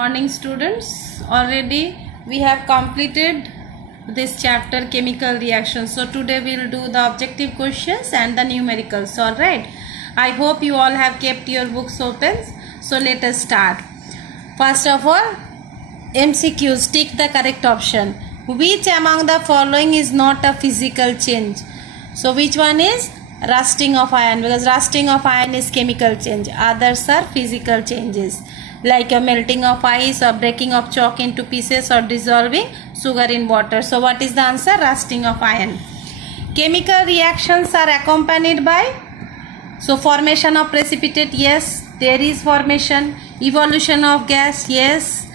Morning students, already we have completed this chapter chemical reactions. So today we will do the objective questions and the numericals. Alright, I hope you all have kept your books open. So let us start. First of all, MCQs, tick the correct option. Which among the following is not a physical change? So which one is? Rusting of iron, because rusting of iron is chemical change. Others are physical changes, like a melting of ice or breaking of chalk into pieces or dissolving sugar in water. So what is the answer? Rusting of iron. Chemical reactions are accompanied by, so formation of precipitate, yes, there is formation. Evolution of gas, yes.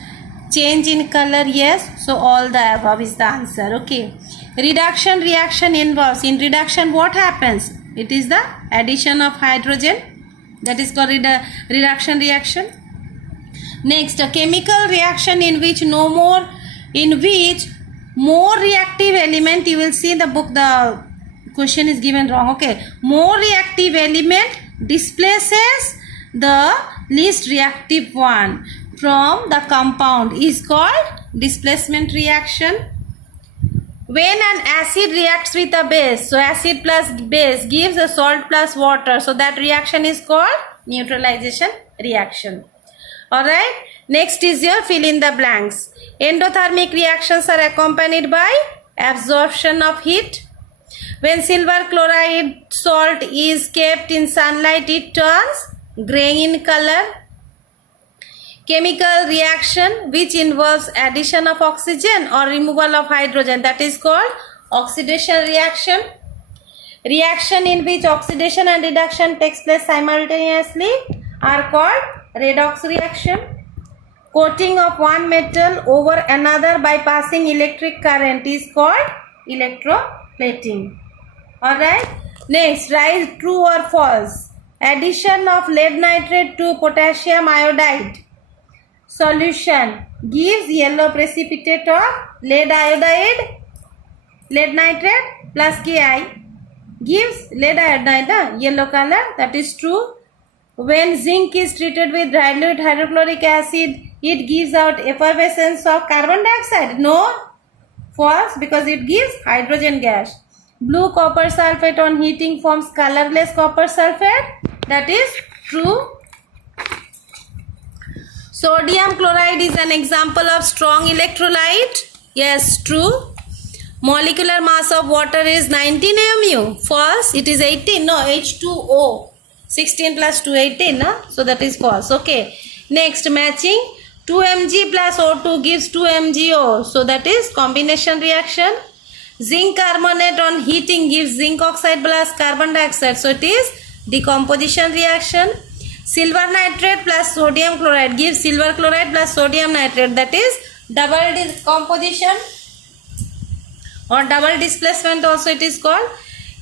Change in color, yes. So all the above is the answer. Okay. Reduction reaction involves, in reduction what happens? It is the addition of hydrogen, that is called reduction reaction. Next, a chemical reaction in which more reactive element, you will see the book, the question is given wrong. Okay, more reactive element displaces the least reactive one from the compound is called displacement reaction. When an acid reacts with a base, so acid plus base gives a salt plus water, so that reaction is called neutralization reaction. Alright, next is your fill in the blanks. Endothermic reactions are accompanied by absorption of heat. When silver chloride salt is kept in sunlight, it turns grey in color. Chemical reaction which involves addition of oxygen or removal of hydrogen, that is called oxidation reaction. Reaction in which oxidation and reduction takes place simultaneously are called redox reaction. Coating of one metal over another by passing electric current is called electroplating. Alright, next, write true or false. Addition of lead nitrate to potassium iodide solution gives yellow precipitate of lead iodide. Lead nitrate plus Ki gives lead iodide yellow color, that is true. When zinc is treated with dilute hydrochloric acid, it gives out effervescence of carbon dioxide. No, false, because it gives hydrogen gas. Blue copper sulfate on heating forms colorless copper sulfate, that is true. Sodium chloride is an example of strong electrolyte. Yes, true. Molecular mass of water is 19 mu. False. It is 18. No, H2O. 16 plus 2, 18. No? So that is false. Okay. Next, matching. 2 Mg plus O2 gives 2 MgO. So that is combination reaction. Zinc carbonate on heating gives zinc oxide plus carbon dioxide. So it is decomposition reaction. Silver nitrate plus sodium chloride gives silver chloride plus sodium nitrate, that is double decomposition or double displacement also it is called.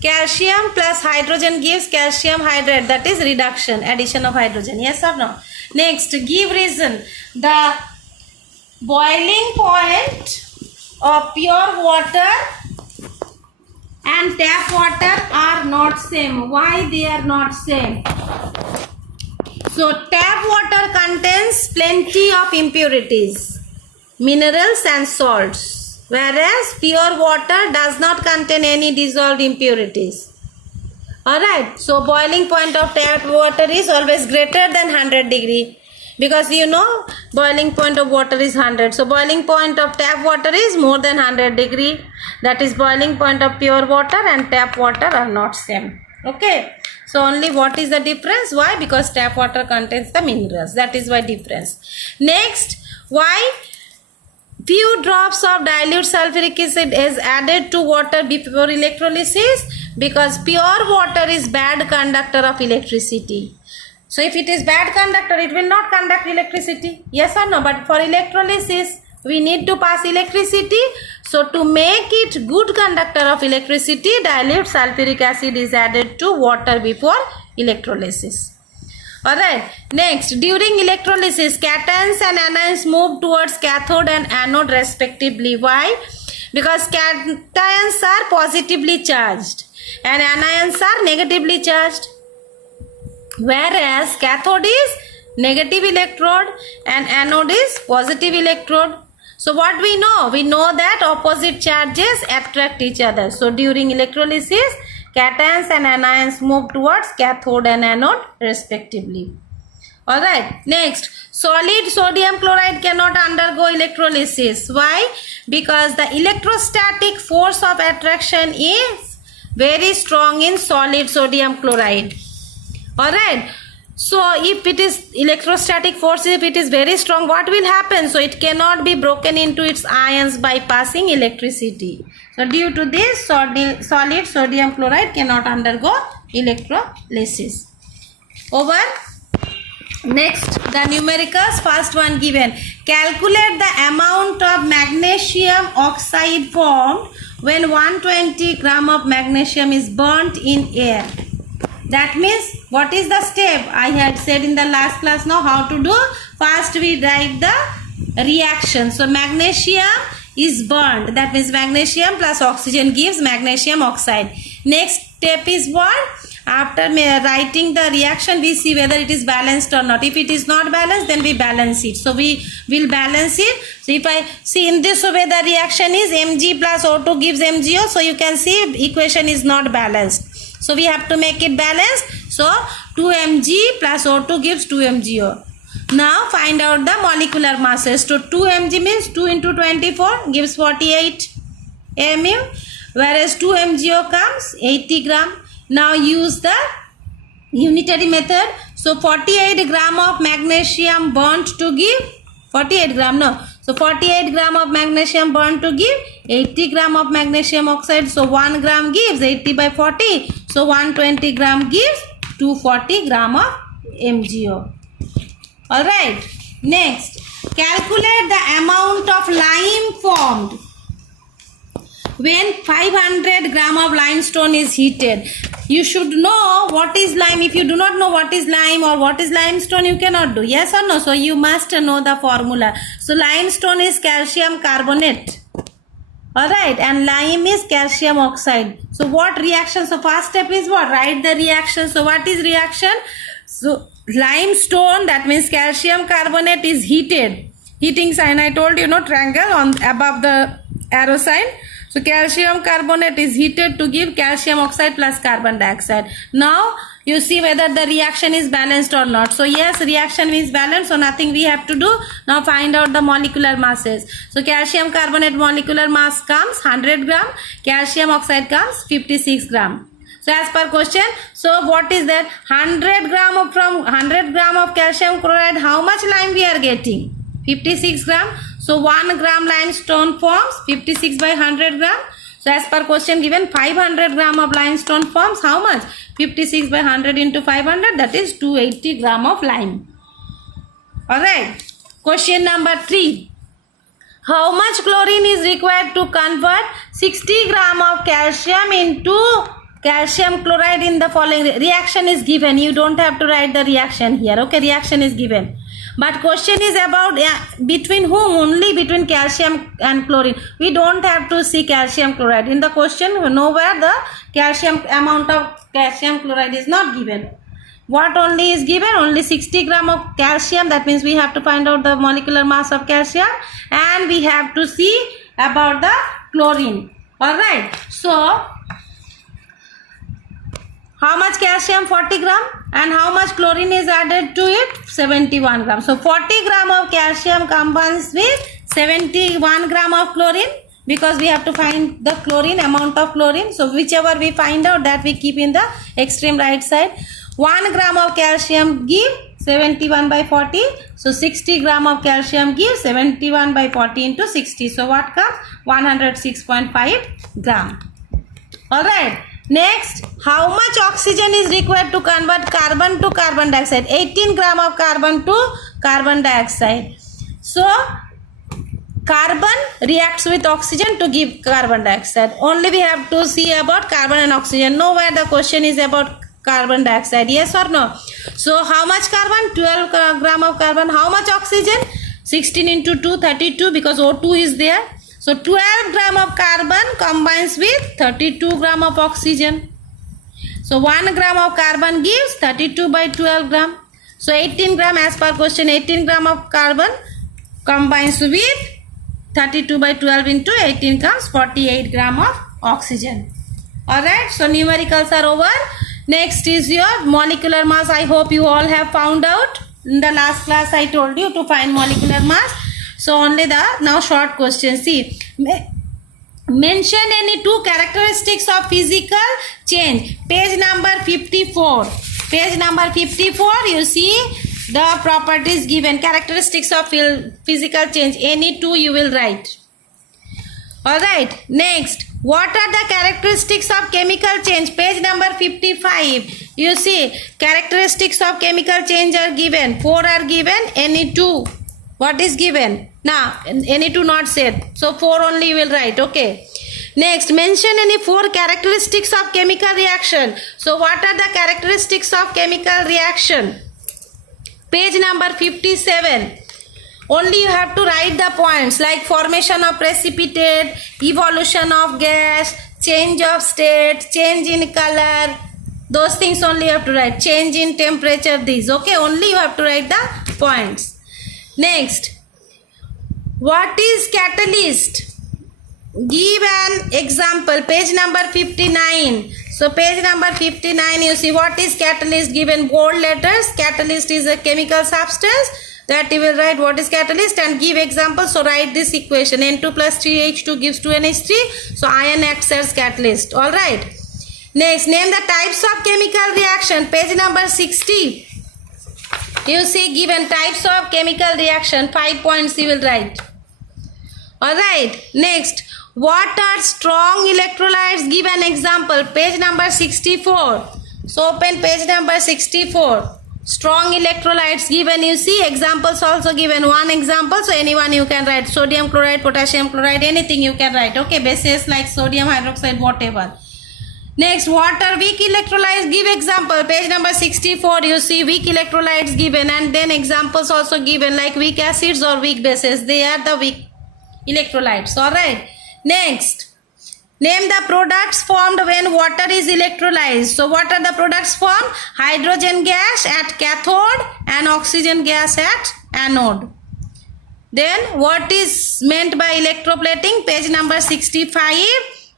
Calcium plus hydrogen gives calcium hydride, that is reduction, addition of hydrogen. Yes or no? Next, give reason. The boiling point of pure water and tap water are not same. Why they are not same? So tap water contains plenty of impurities, minerals and salts, whereas pure water does not contain any dissolved impurities. Alright, so boiling point of tap water is always greater than 100 degree, because you know boiling point of water is 100. So boiling point of tap water is more than 100 degree. That is boiling point of pure water and tap water are not same. Okay. So only what is the difference? Why? Because tap water contains the minerals. That is why difference. Next, why few drops of dilute sulfuric acid is added to water before electrolysis? Because pure water is bad conductor of electricity. So if it is bad conductor, it will not conduct electricity. Yes or no? But for electrolysis, we need to pass electricity. So to make it good conductor of electricity, dilute sulfuric acid is added to water before electrolysis. Alright, next, during electrolysis, cations and anions move towards cathode and anode respectively. Why? Because cations are positively charged and anions are negatively charged. Whereas cathode is negative electrode and anode is positive electrode. So what we know? We know that opposite charges attract each other. So during electrolysis, cations and anions move towards cathode and anode respectively. Alright, next, solid sodium chloride cannot undergo electrolysis. Why? Because the electrostatic force of attraction is very strong in solid sodium chloride. Alright, so if it is electrostatic force, if it is very strong, what will happen? So it cannot be broken into its ions by passing electricity. So due to this, solid sodium chloride cannot undergo electrolysis. Over. Next, the numericals. First one given. Calculate the amount of magnesium oxide formed when 120 gram of magnesium is burnt in air. That means, what is the step? I had said in the last class now how to do. First we write the reaction. So magnesium is burnt. That means magnesium plus oxygen gives magnesium oxide. Next step is what? After writing the reaction, we see whether it is balanced or not. If it is not balanced, then we balance it. So we will balance it. So if I see in this way, the reaction is Mg plus O2 gives MgO. So you can see equation is not balanced. So we have to make it balanced. So 2Mg plus O2 gives 2MgO. Now find out the molecular masses. So 2Mg means 2 into 24 gives 48 mu. Whereas 2MgO comes 80 gram. Now use the unitary method. So 48 gram of magnesium burnt to give 48 gram, no. So 48 gram of magnesium burnt to give 80 gram of magnesium oxide. So 1 gram gives 80 by 40. So 120 gram gives 240 gram of MgO. Alright. Next, calculate the amount of lime formed when 500 gram of limestone is heated. You should know what is lime. If you do not know what is lime or what is limestone, you cannot do. Yes or no? So you must know the formula. So limestone is calcium carbonate. Alright, and lime is calcium oxide. So what reaction? So first step is what? Write the reaction. So what is reaction? So limestone, that means calcium carbonate, is heated. Heating sign, I told you, no, triangle on above the arrow sign. So calcium carbonate is heated to give calcium oxide plus carbon dioxide. Now you see whether the reaction is balanced or not. So yes, reaction is balanced, so nothing we have to do. Now find out the molecular masses. So calcium carbonate molecular mass comes 100 gram, calcium oxide comes 56 gram. So as per question, so what is that? 100 gram of, from 100 gram of calcium chloride, how much lime we are getting? 56 gram. So 1 gram limestone forms 56 by 100 gram. So as per question given, 500 gram of limestone forms how much? 56 by 100 into 500, that is 280 gram of lime. Alright. Question number 3. How much chlorine is required to convert 60 gram of calcium into calcium chloride in the following reaction is given. You don't have to write the reaction here. Okay, reaction is given. But question is about between whom? Only between calcium and chlorine. We don't have to see calcium chloride. In the question, nowhere the calcium amount of calcium chloride is not given. What only is given? Only 60 gram of calcium. That means we have to find out the molecular mass of calcium. And we have to see about the chlorine. Alright. So, how much calcium? 40 gram. And how much chlorine is added to it? 71 gram. So 40 gram of calcium combines with 71 gram of chlorine, because we have to find the chlorine, amount of chlorine. So whichever we find out, that we keep in the extreme right side. 1 gram of calcium give 71 by 40. So 60 gram of calcium gives 71 by 40 into 60. So what comes? 106.5 gram. Alright. Next, how much oxygen is required to convert carbon to carbon dioxide? 18 gram of carbon to carbon dioxide. So, carbon reacts with oxygen to give carbon dioxide. Only we have to see about carbon and oxygen. Nowhere the question is about carbon dioxide. Yes or no? So, how much carbon? 12 gram of carbon. How much oxygen? 16 into 2, 32, because O2 is there. So 12 gram of carbon combines with 32 gram of oxygen. So 1 gram of carbon gives 32 by 12 gram. So 18 gram as per question, 18 gram of carbon combines with 32 by 12 into 18 comes 48 gram of oxygen. Alright, so numericals are over. Next is your molecular mass. I hope you all have found out. In the last class I told you to find molecular mass. So only the now short question. See, mention any two characteristics of physical change. Page number 54. Page number 54, you see the properties given, characteristics of physical change. Any two you will write. Alright, next, what are the characteristics of chemical change? Page number 55. You see, characteristics of chemical change are given. 4 are given, any two. What is given? Now, any two not said. So 4 only you will write, okay. Next, mention any 4 characteristics of chemical reaction. So what are the characteristics of chemical reaction? Page number 57. Only you have to write the points like formation of precipitate, evolution of gas, change of state, change in color. Those things only you have to write. Change in temperature, these. Okay, only you have to write the points. Next, what is catalyst? Give an example. Page number 59. So page number 59, you see what is catalyst, given bold letters. Catalyst is a chemical substance that you will write what is catalyst and give example. So write this equation, N2 plus 3H2 gives 2NH3. So iron acts as catalyst. Alright. Next, name the types of chemical reaction. Page number 60. You see given types of chemical reaction. 5 points you will write. Alright. Next, what are strong electrolytes? Give an example. Page number 64. So open page number 64. Strong electrolytes given, you see examples also given. One example, so anyone you can write. Sodium chloride, potassium chloride, anything you can write. Okay, bases like sodium hydroxide, whatever. Next, what are weak electrolytes? Give example. Page number 64, you see weak electrolytes given and then examples also given like weak acids or weak bases. They are the weak electrolytes. Alright. Next, name the products formed when water is electrolyzed. So what are the products formed? Hydrogen gas at cathode and oxygen gas at anode. Then what is meant by electroplating? Page number 65.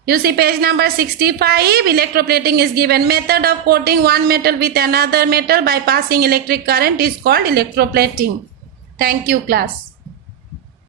You see page number 65, electroplating is given. Method of coating one metal with another metal by passing electric current is called electroplating. Thank you, class.